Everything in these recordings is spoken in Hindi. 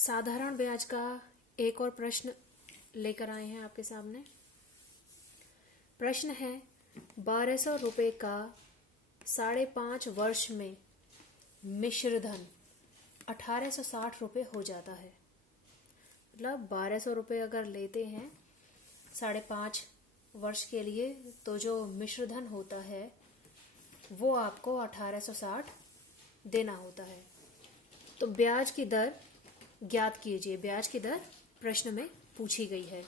साधारण ब्याज का एक और प्रश्न लेकर आए हैं आपके सामने। प्रश्न है 1200 रुपये का 5.5 वर्ष में मिश्र धन 1860 रुपये हो जाता है। मतलब 1200 रुपये अगर लेते हैं 5.5 वर्ष के लिए, तो जो मिश्र धन होता है वो आपको 1860 देना होता है। तो ब्याज की दर ज्ञात कीजिए। ब्याज की दर प्रश्न में पूछी गई है।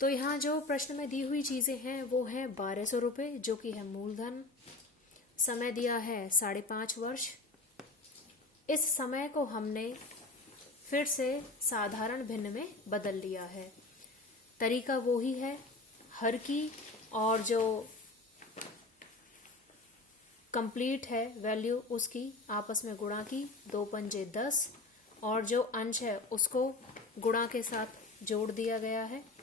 तो यहाँ जो प्रश्न में दी हुई चीजें हैं वो है 1200 रुपये जो कि है मूलधन। समय दिया है 5.5 वर्ष। इस समय को हमने फिर से साधारण भिन्न में बदल लिया है। तरीका वो ही है, हर की और जो कंप्लीट है वैल्यू उसकी आपस में गुणा की, 2 पंजे 10, और जो अंश है उसको गुणा के साथ जोड़ दिया गया है।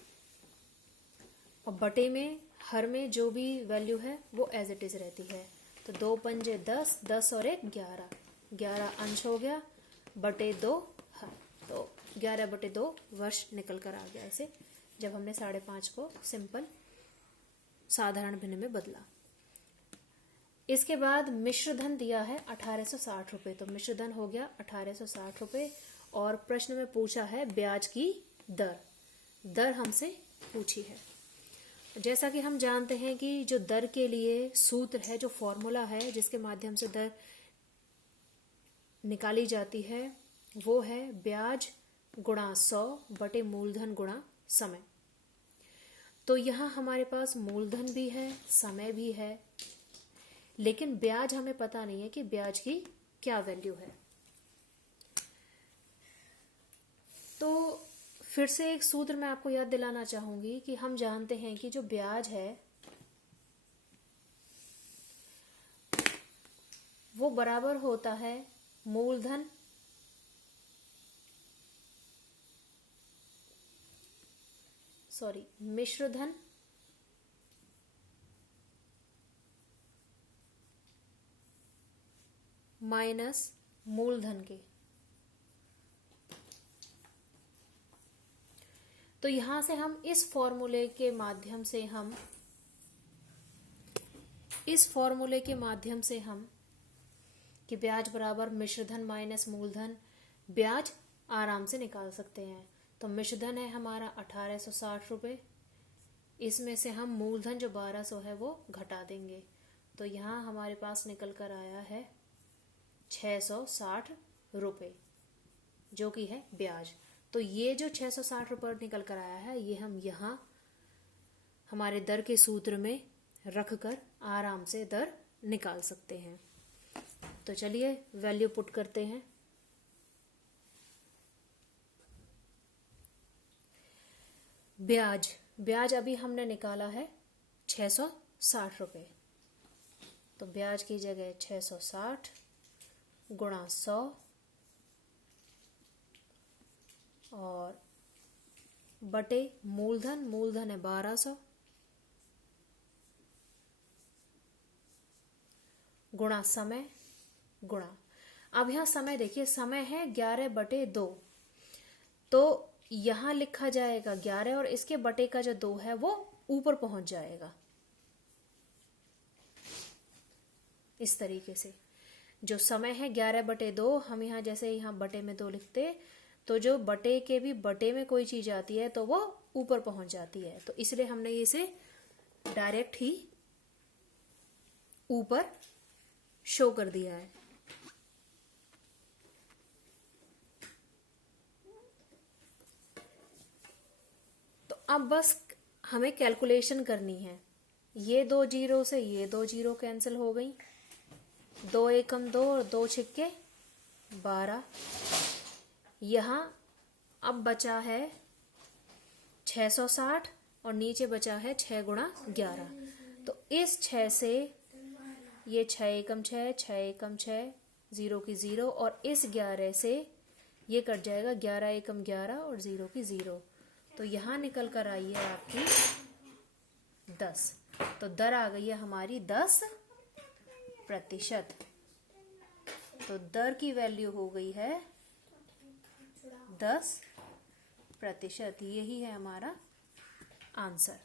और बटे में हर में जो भी वैल्यू है वो एज इट इज रहती है। तो 2 पंजे 10, 10 और 1 11, 11 अंश हो गया बटे 2 हर। तो 11/2 वर्ष निकल कर आ गया ऐसे, जब हमने 5.5 को सिंपल साधारण भिन्न में बदला। इसके बाद मिश्र धन दिया है 1860 रुपये। तो मिश्र धन हो गया 1860 रुपये। और प्रश्न में पूछा है ब्याज की दर हमसे पूछी है। जैसा कि हम जानते हैं कि जो दर के लिए सूत्र है, जो फॉर्मूला है जिसके माध्यम से दर निकाली जाती है, वो है ब्याज गुणा 100 बटे मूलधन गुणा समय। तो यहाँ हमारे पास मूलधन भी है, समय भी है, लेकिन ब्याज हमें पता नहीं है कि ब्याज की क्या वैल्यू है। तो फिर से एक सूत्र मैं आपको याद दिलाना चाहूंगी कि हम जानते हैं कि जो ब्याज है वो बराबर होता है मूलधन मिश्र धन माइनस मूलधन के। तो यहां से हम इस फॉर्मूले के माध्यम से हम कि ब्याज बराबर मिश्र धन माइनस मूलधन, ब्याज आराम से निकाल सकते हैं। तो मिश्र धन है हमारा 1860 रुपये, इसमें से हम मूलधन जो 1200 है वो घटा देंगे। तो यहाँ हमारे पास निकल कर आया है 660 रुपये जो कि है ब्याज। तो ये जो 660 रुपये निकल कर आया है ये हम यहाँ हमारे दर के सूत्र में रखकर आराम से दर निकाल सकते हैं। तो चलिए वैल्यू पुट करते हैं। ब्याज अभी हमने निकाला है 660 रुपये। तो ब्याज की जगह 660 गुणा 100 और बटे मूलधन है 1200 गुणा समय गुणा। अब यहां समय देखिए, समय है 11/2। तो यहां लिखा जाएगा 11 और इसके बटे का जो 2 है वो ऊपर पहुंच जाएगा इस तरीके से। जो समय है 11/2, हम यहाँ जैसे यहाँ बटे में 2 लिखते, तो जो बटे के भी बटे में कोई चीज आती है तो वो ऊपर पहुंच जाती है। तो इसलिए हमने इसे डायरेक्ट ही ऊपर शो कर दिया है। तो अब बस हमें कैलकुलेशन करनी है। ये 2 जीरो से ये 2 जीरो कैंसिल हो गई, 2 एकम 2 और 2 छिक्के 12। यहां अब बचा है 660 और नीचे बचा है 6 गुणा 11। तो इस 6 से ये 6 एकम 6, 6 एकम 6, 0 की 0, और इस 11 से ये कट जाएगा 11 एकम 11 और 0 की 0। तो यहां निकल कर आई है आपकी 10। तो दर आ गई है हमारी 10%। तो दर की वैल्यू हो गई है 10%। यही है हमारा आंसर।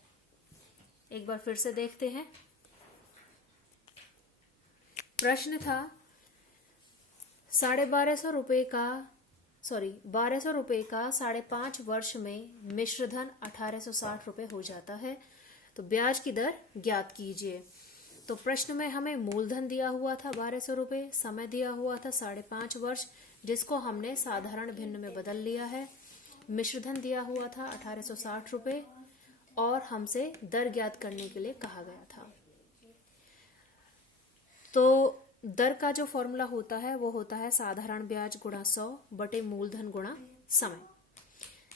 एक बार फिर से देखते हैं। प्रश्न था 1250 रुपए का 5.5 वर्ष में मिश्रधन 1860 रुपए हो जाता है, तो ब्याज की दर ज्ञात कीजिए। तो प्रश्न में हमें मूलधन दिया हुआ था 1200 रुपए, समय दिया हुआ था 5.5 वर्ष, जिसको हमने साधारण भिन्न में बदल लिया है। मिश्रधन दिया हुआ था 1860 रुपए और हमसे दर ज्ञात करने के लिए कहा गया था। तो दर का जो फॉर्मूला होता है वो होता है साधारण ब्याज गुणा 100 बटे मूलधन गुणा समय।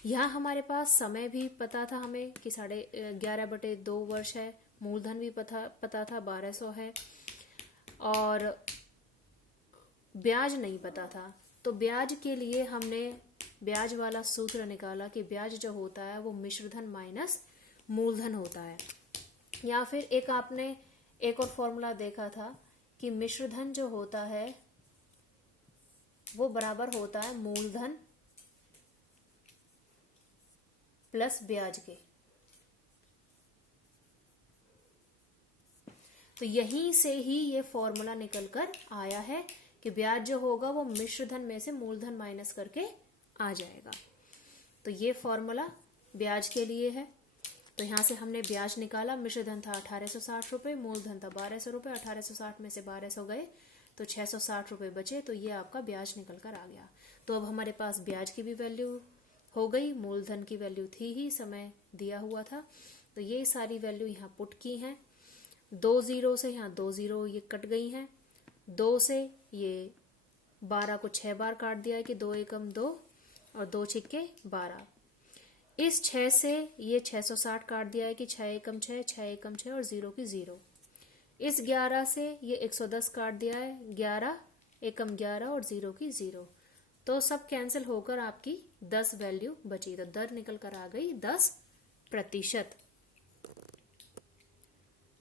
यहाँ हमारे पास समय भी पता था हमें कि 11.5/2 वर्ष है, मूलधन भी पता था 1200 है, और ब्याज नहीं पता था। तो ब्याज के लिए हमने ब्याज वाला सूत्र निकाला कि ब्याज जो होता है वो मिश्रधन माइनस मूलधन होता है। या फिर एक आपने एक और फॉर्मूला देखा था कि मिश्रधन जो होता है वो बराबर होता है मूलधन प्लस ब्याज के। तो यहीं से ही ये फॉर्मूला निकलकर आया है कि ब्याज जो होगा वो मिश्रधन में से मूलधन माइनस करके आ जाएगा। तो ये फॉर्मूला ब्याज के लिए है। तो यहां से हमने ब्याज निकाला। मिश्रधन था 1860 रुपए, मूलधन था 1200 रुपए, 1860 में से 1200 गए तो 660 रुपए बचे, तो ये आपका ब्याज निकल कर आ गया। तो अब हमारे पास ब्याज की भी वैल्यू हो गई, मूलधन की वैल्यू थी ही, समय दिया हुआ था, तो ये सारी वैल्यू यहाँ पुट की हैं। 2 जीरो से यहाँ 2 जीरो ये कट गई हैं। 2 से ये 12 को 6 बार काट दिया है कि 2 एकम 2 और 2 छिक्के 12। इस 6 से ये 660 काट दिया है कि 6 एकम 6, 6 एकम 6 और 0 की 0। इस 11 से ये 110 काट दिया है, 11 एकम 11 और 0 की 0। तो सब कैंसिल होकर आपकी 10 वैल्यू बची। तो दर निकल कर आ गई 10%।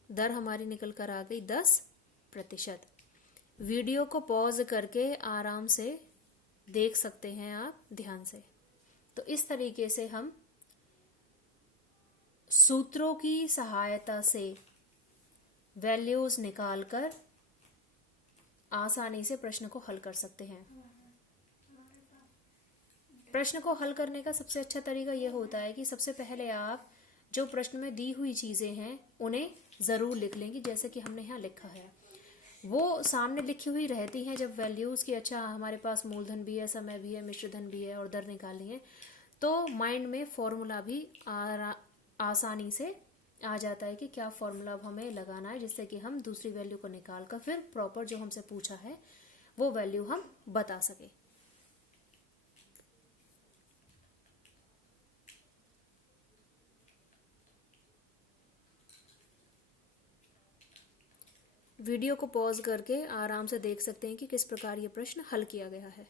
दर हमारी निकल कर आ गई 10%। वीडियो को पॉज करके आराम से देख सकते हैं आप ध्यान से। तो इस तरीके से हम सूत्रों की सहायता से वैल्यूज निकालकर आसानी से प्रश्न को हल कर सकते हैं। प्रश्न को हल करने का सबसे अच्छा तरीका यह होता है कि सबसे पहले आप जो प्रश्न में दी हुई चीजें हैं उन्हें जरूर लिख लेंगे, जैसे कि हमने यहाँ लिखा है। वो सामने लिखी हुई रहती हैं जब वैल्यूज की, अच्छा हमारे पास मूलधन भी है, समय भी है, मिश्रधन भी है और दर निकालनी है, तो माइंड में फॉर्मूला भी आसानी से आ जाता है कि क्या फॉर्मूला अब हमें लगाना है, जिससे कि हम दूसरी वैल्यू को निकाल कर फिर प्रॉपर जो हमसे पूछा है वो वैल्यू हम बता सके। वीडियो को पॉज करके आराम से देख सकते हैं कि किस प्रकार ये प्रश्न हल किया गया है।